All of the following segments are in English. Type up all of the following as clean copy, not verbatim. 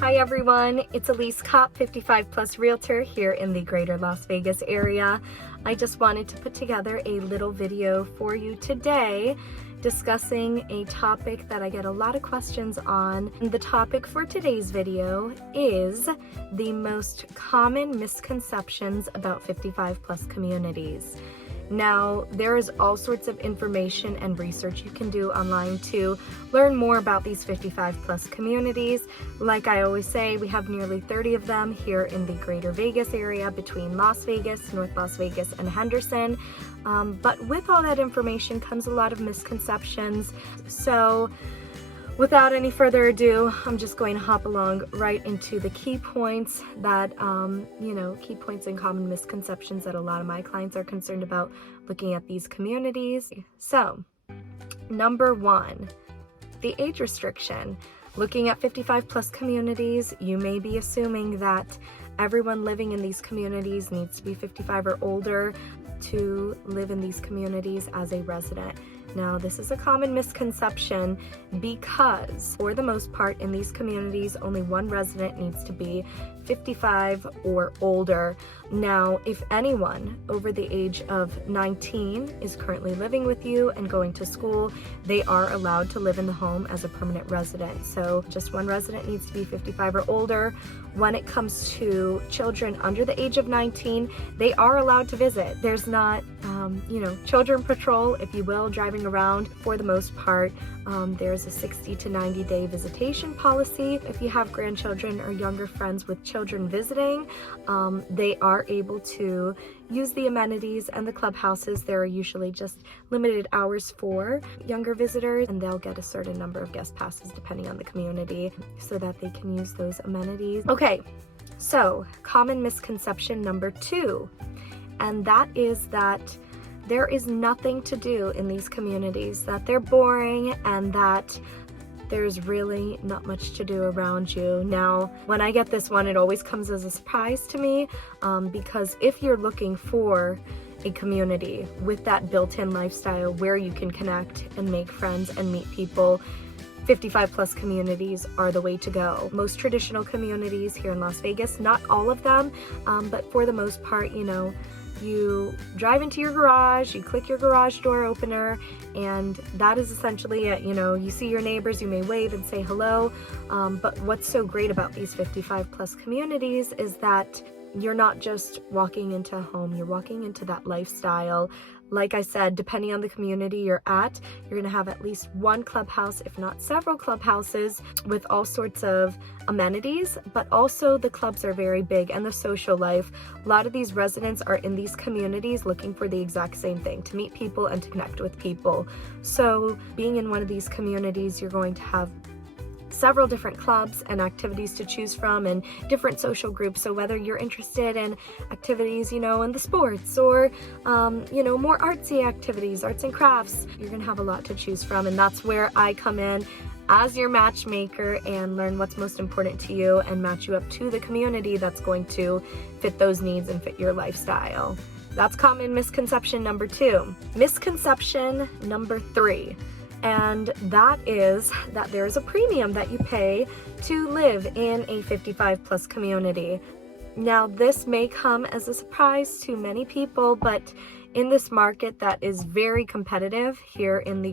Hi everyone, it's Elise Kopp, 55 plus realtor here in the greater Las Vegas area. I just wanted to put together a little video for you today discussing a topic that I get a lot of questions on. The topic for today's video is the most common misconceptions about 55 plus communities. Now, there is all sorts of information and research you can do online to learn more about these 55 plus communities. Like I always say, we have nearly 30 of them here in the greater Vegas area between Las Vegas, North Las Vegas, and Henderson. But with all that information comes a lot of misconceptions. So without any further ado, I'm just going to hop along right into the key points that, key points and common misconceptions that a lot of my clients are concerned about looking at these communities. So, number one, the age restriction. Looking at 55 plus communities, you may be assuming that everyone living in these communities needs to be 55 or older to live in these communities as a resident. Now, this is a common misconception because, for the most part, in these communities, only one resident needs to be 55 or older. Now, if anyone over the age of 19 is currently living with you and going to school, they are allowed to live in the home as a permanent resident. So just one resident needs to be 55 or older. When it comes to children under the age of 19, they are allowed to visit. There's not, children patrol, if you will, driving around. For the most part, there's a 60 to 90 day visitation policy. If you have grandchildren or younger friends with children visiting, they are able to use the amenities and the clubhouses. There are usually just limited hours for younger visitors, and they'll get a certain number of guest passes depending on the community so that they can use those amenities. Okay, so common misconception number two, and that is that there is nothing to do in these communities, that they're boring, and that there's really not much to do around you. Now, when I get this one, it always comes as a surprise to me, because if you're looking for a community with that built-in lifestyle where you can connect and make friends and meet people, 55 plus communities are the way to go. Most traditional communities here in Las Vegas, not all of them, but for the most part, you drive into your garage, you click your garage door opener, and that is essentially it. You see your neighbors, you may wave and say hello, but what's so great about these 55 plus communities is that you're not just walking into a home, you're walking into that lifestyle. Like I said, depending on the community you're at, you're gonna have at least one clubhouse, if not several clubhouses, with all sorts of amenities, but also the clubs are very big, and the social life. A lot of these residents are in these communities looking for the exact same thing, to meet people and to connect with people. So being in one of these communities, you're going to have several different clubs and activities to choose from and different social groups. So whether you're interested in activities, in the sports or, more artsy activities, arts and crafts, you're gonna have a lot to choose from. And that's where I come in as your matchmaker and learn what's most important to you and match you up to the community that's going to fit those needs and fit your lifestyle. That's common misconception number two. Misconception number three, and that is that there's a premium that you pay to live in a 55 plus community. Now, this may come as a surprise to many people, but in this market that is very competitive here in the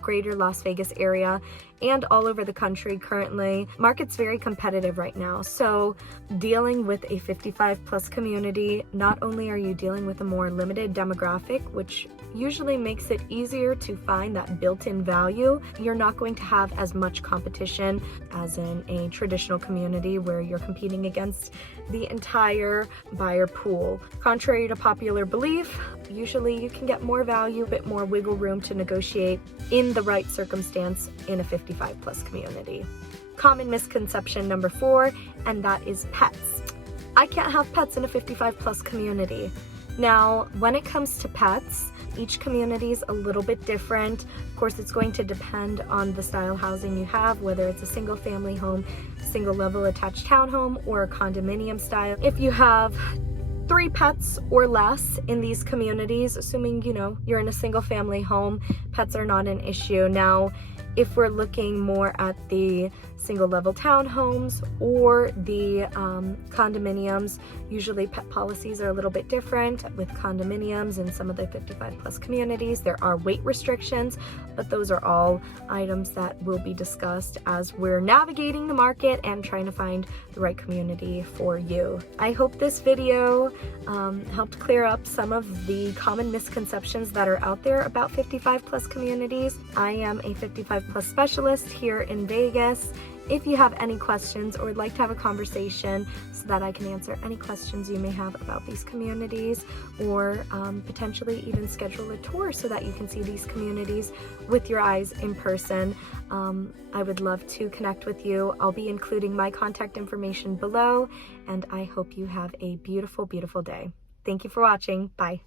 greater Las Vegas area and all over the country currently, market's very competitive right now. So dealing with a 55 plus community, not only are you dealing with a more limited demographic, which usually makes it easier to find that built-in value, you're not going to have as much competition as in a traditional community where you're competing against the entire buyer pool. Contrary to popular belief, usually you can get more value, a bit more wiggle room to negotiate in the right circumstance in a 55 plus community. Common misconception number four, and that is pets. I can't have pets in a 55 plus community. Now, when it comes to pets, each community is a little bit different. Of course, it's going to depend on the style housing you have, whether it's a single family home, single level attached townhome, or a condominium style. If you have 3 pets or less in these communities, assuming you're in a single family home, pets are not an issue. Now, If we're looking more at the single level townhomes or the condominiums, usually pet policies are a little bit different. With condominiums and some of the 55 plus communities, there are weight restrictions, but those are all items that will be discussed as we're navigating the market and trying to find the right community for you. I hope this video helped clear up some of the common misconceptions that are out there about 55 plus communities. I am a 55 plus specialist here in Vegas. If you have any questions or would like to have a conversation so that I can answer any questions you may have about these communities, or potentially even schedule a tour so that you can see these communities with your eyes in person, I would love to connect with you. I'll be including my contact information below, and I hope you have a beautiful, beautiful day. Thank you for watching. Bye.